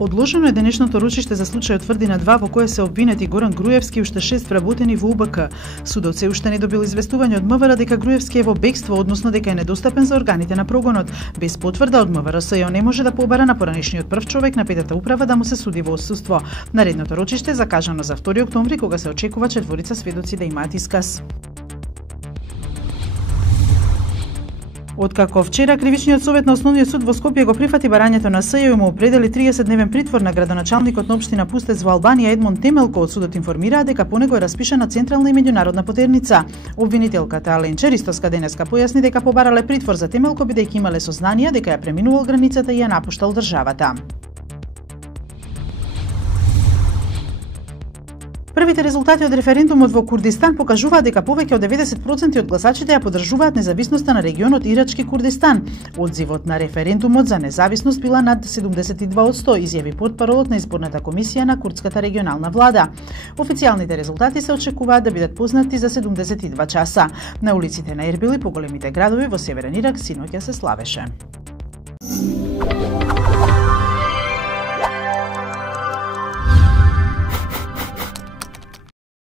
Одложено е денешното ручиште за случајот Тврдина 2 во кое се обвинети Горан Груевски и уште 6 вработени во УБК. Судот се уште не добил известување од МВР дека Груевски е во бегство, односно дека е недостапен за органите на прогонот. Без потврда од МВР СЈО не може да побара на поранешниот прв човек на петата управа да му се суди во отсуство. Наредното ручиште е закажано за 2 октомври, кога се очекува 4 сведоци да имаат исказ. Откако вчера Кривичниот совет на Основниот суд во Скопје го прифати барањето на СЈО и му определи 30-дневен притвор на градоначалникот на општина Пустец во Албанија Едмон Темелко, од судот информираа дека по него е распишана централна и меѓународна потерница. Обвинителката Аленче Ристоска денеска појасни дека побарале притвор за Темелко бидејќи имале сознанија дека ја преминувал границата и ја напуштал државата. Првите резултати од референдумот во Курдистан покажуваат дека повеќе од 90% од гласачите ја поддржуваат независноста на регионот Ирачки Курдистан. Одзивот на референдумот за независност била над 72%, изјави портпаролот на изборната комисија на курдската регионална влада. Официјалните резултати се очекуваат да бидат познати за 72 часа. На улиците на Ербил и поголемите градови во северен Ирак синоќа се славеше.